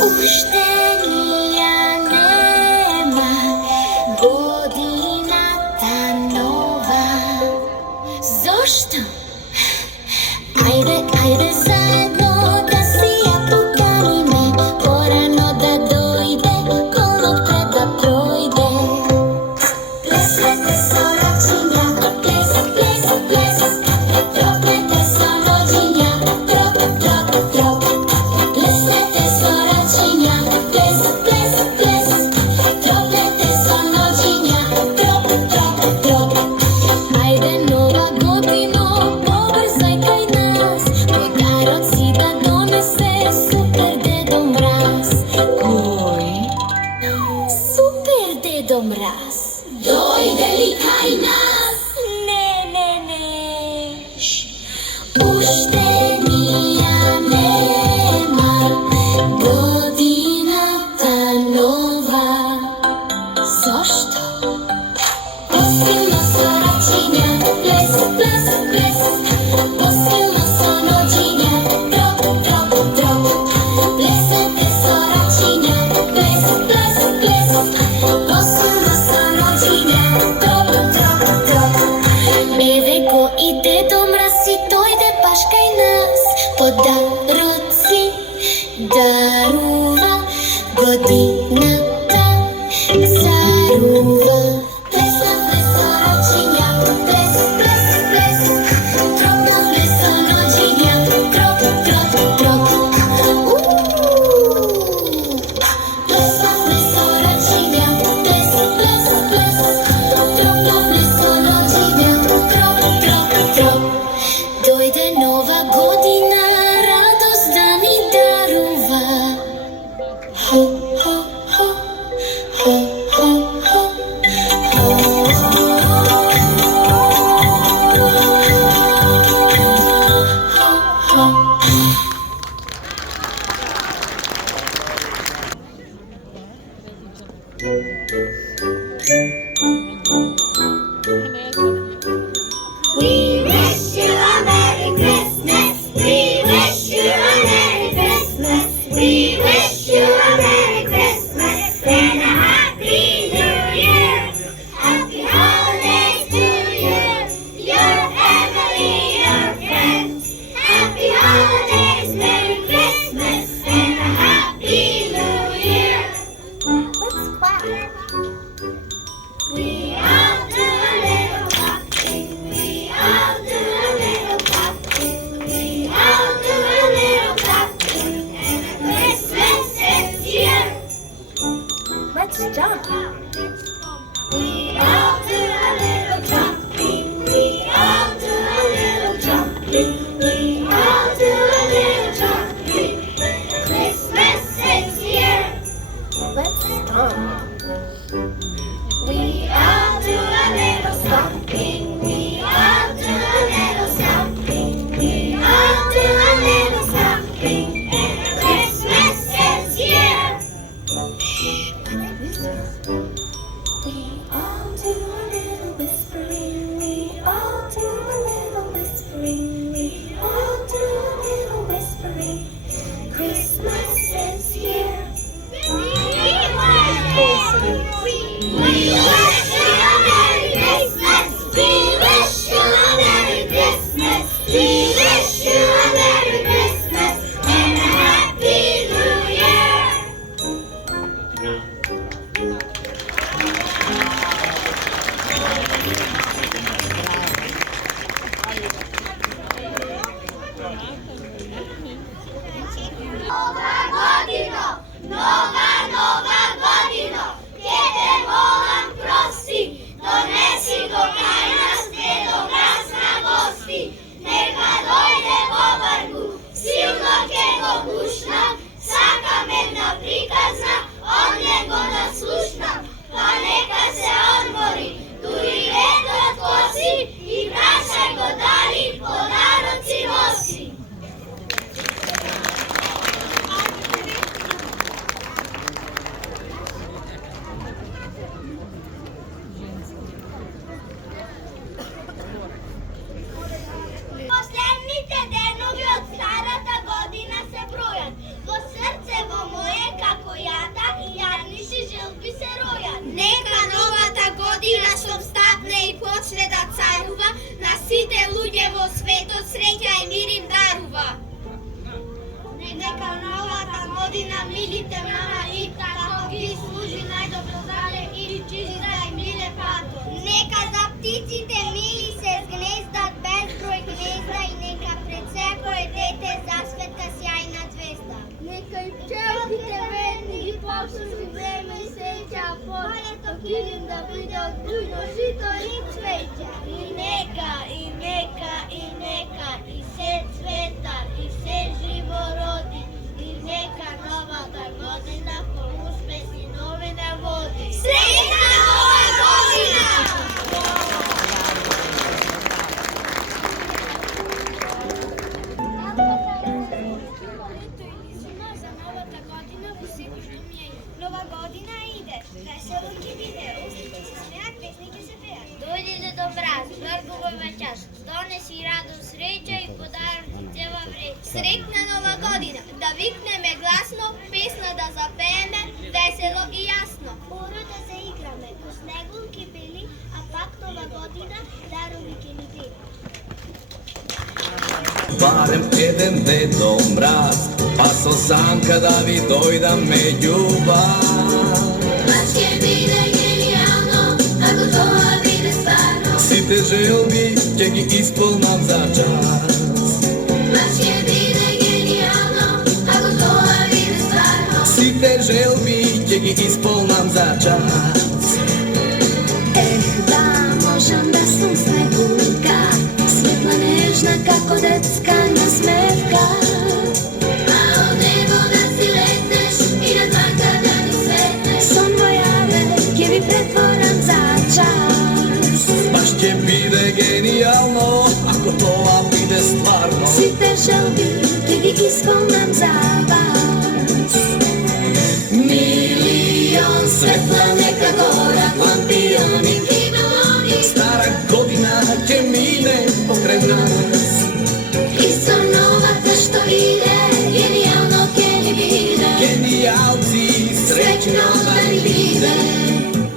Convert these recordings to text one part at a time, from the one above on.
Уште ни ја нема годината нова. Зошто? Ајде заедно да си ја поканиме, порано да дојде, колот пред да пројде. Плесете со рачиња, плес, плес, плес, тропнете со ноđиња, троп, троп, троп. Плеснете со рачиња, плес, плес, плес, тропнете со ноđиња, троп, троп, троп. Ајде нова годино, побрзај кај нас, подароци да донесе супер Дедо Мраз. Кој? Супер Дедо Мраз. Дојде ли кај нас? Не. Уште ни ја нема годината нова. Зошто? Посилно со рачиња, плес, плес, плес, посилно со ноđиња, троп, троп, троп. Плесете со рачиња, плес, плес, плес, посилно со ноđиња, троп, троп, троп. Еве го и Дедо Мраз и дојде баш кај нас, подароци дарува, годината царува. Плеснавме со рачиња, плес, плес, плес, тропнавме со ноđиња, троп, троп, троп. Плеснавме со рачиња, плес, плес, плес, тропнавме со ноđиња, троп, троп, троп. Дојде нова година, радост да ни дарува. Хо, хо, хо, хо, хо, хо. We wish you a Merry Christmas. We wish you a Merry Christmas. We wish you a Merry Christmas and a Happy New Year. Happy holidays to you, your family, your friends. Happy holidays, Merry Christmas and a Happy New Year. Let's clap. We all do a little clapping. We all do a little clapping. We all do a little clapping. And Christmas is here. Let's jump. We all do a little jumping. We all do a little jumping. We all do a little jumping. Christmas is here. Let's stomp. We all do a little stomping. We all do a little stomping. We all do a little stomping. And Christmas is here. We all година, милите мама и тато, ги служи најдобро здравје и чизи да им биде пато. Нека за птиците мили се згнездат безброј гнезда и нека пред секое дете засветка сјајна звезда. Нека и пчелките ведни ги послуши време и сеќа, полето килим да биде од бујно жито и цвеќа. И нека и се цвета и се живо роди, и нека новата година по успеси новина води. Среќна нова година! Нова година иде, весело ќе биде, устите се смеат, песни ќе се пеат. Дојде до браз, вргуваме час, донеси радост, среќа и подароци цела вреќа. Среќна нова година, да викнеме гласно, песна да запееме, весело и јасно. Поро да се играме, по снегу ќе били, а пак нова година дарови ќе ни дели. Барем еден Дедо Мраз, па со санка да ви дојдаме љубав. Баш ќе биде генијално, ако тоа биде стварно. Сите желби ќе ги исполнам за час. Баш ќе биде генијално, ако тоа биде стварно. Сите желби ќе ги исполнам за час. Да можам да сум снегурка, светла нежна како детска насмевка. А од него да си летнеш и на двака да ни светнеш. Сон војаве ќе ви претворам за час. Баш ќе биде генијално, ако тоа биде стварно. Сите желби ќе ги исполнам за вас. Милион светла нека горат лампиони, стара година ќе мине покрај нас. И со новата што иде, генијално ќе ни биде. Генијалци, среќно да ни биде.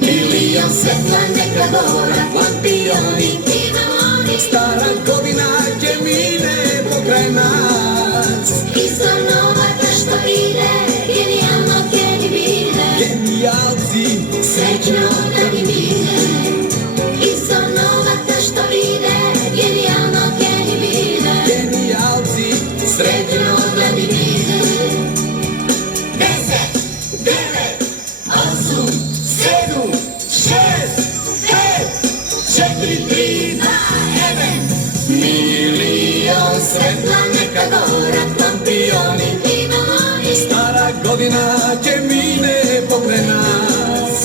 Милион светла нека горат лампиони, лампиони, стара година ќе мине покрај нас. и со новата што иде, генијално ќе ни биде. Генијалци, Среќно да ни биде. И со новата што иде, генијално ќе ни биде. генијалци, среќно да ни биде. 10, 9, 8, 7, 6, 5, 4, 3, 2, 1. Милион светла нека горат лампиони, стара година ќе мине покрај нас.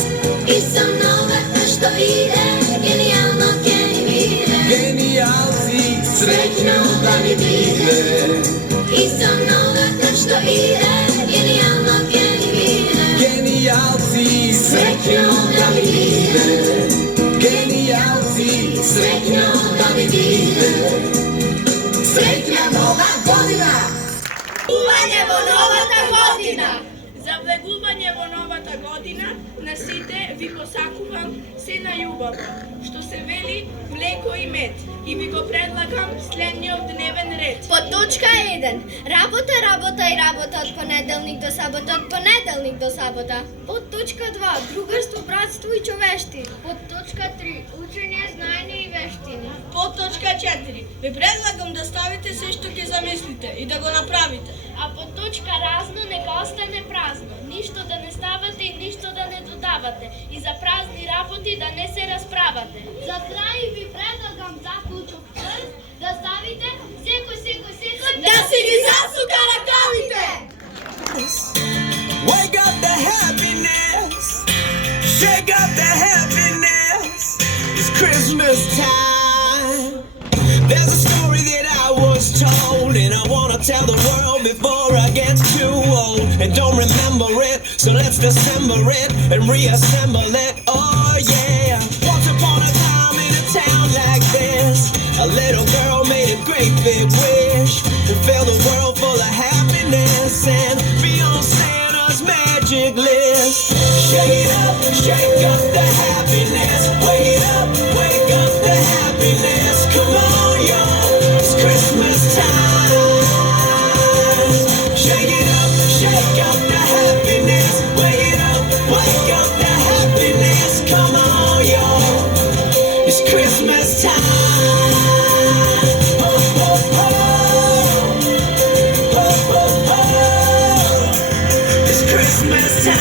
И со новата што иде, генијално ќе ни биде. Генијалци, среќно да ни биде. И со новата што иде, генијално ќе ни биде. Генијалци, среќно да ни биде. Генијалци, среќно да ни биде. Среќна нова година! Влегување во новата година! За влегување во новата година на сите ви посакувам се најубаво, што се вели млеко и мед, и ви го предлагам следниот дневен ред. Под точка 1. Работа, работа и работа од понеделник до сабота, од понеделник до сабота. Под точка 2. Другарство, братство и човешти. Под точка 3. Учење, знаење и вештини. Под точка 4. Ви предлагам да ставите се што ќе замислите и да го направите. А под точка разно нека остане празно. Ништо да не ставате и ништо да не додавате. И за празни работи да не се расправате. За крај ви предлагам заклучок црт да ставите секој Да си ги засука ракавите! Wake up the happiness, shake up the happiness. It's Christmas time. There's a story that I was told, and I wanna tell the world before I get too old. And don't remember it, so let's dissemble it and reassemble it. Oh yeah. Once upon a time in a town like this, a little girl made a great big wish to fill the world full of happiness and be on Santa's magic list. Shake up the happiness. Wake up the happiness. Come on, y'all, it's Christmas time. Shake up Christmas time.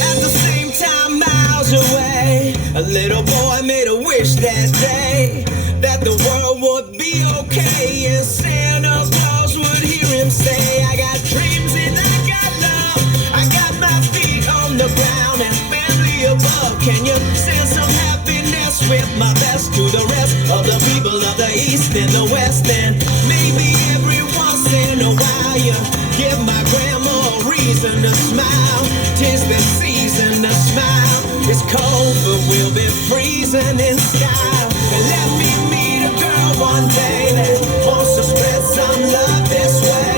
At the same time, miles away, a little boy made a wish that day that the world would be okay, and Santa Claus would hear him say, I got dreams and I got love, I got my feet on the ground and family above. Can you send some happiness with my best to the rest of the people of the East and the West? And maybe every once in a while you give my grandma a reason to smile. 'Tis the season to smile. It's cold, but we'll be freezing in style. And let me meet a girl one day that wants to spread some love this way.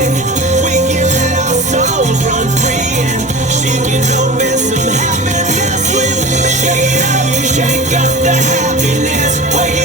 We can let our souls run free, and she can open some happiness with me. Shake up the happiness. Wake